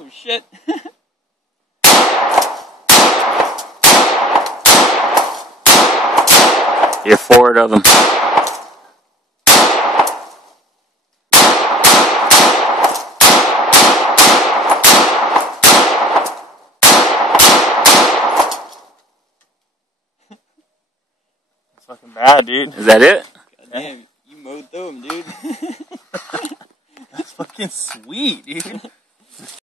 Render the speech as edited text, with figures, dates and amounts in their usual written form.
Oh shit. You're forward of them. That's fucking bad, dude. Is that it? God damn, you mowed through them, dude. That's fucking sweet, dude.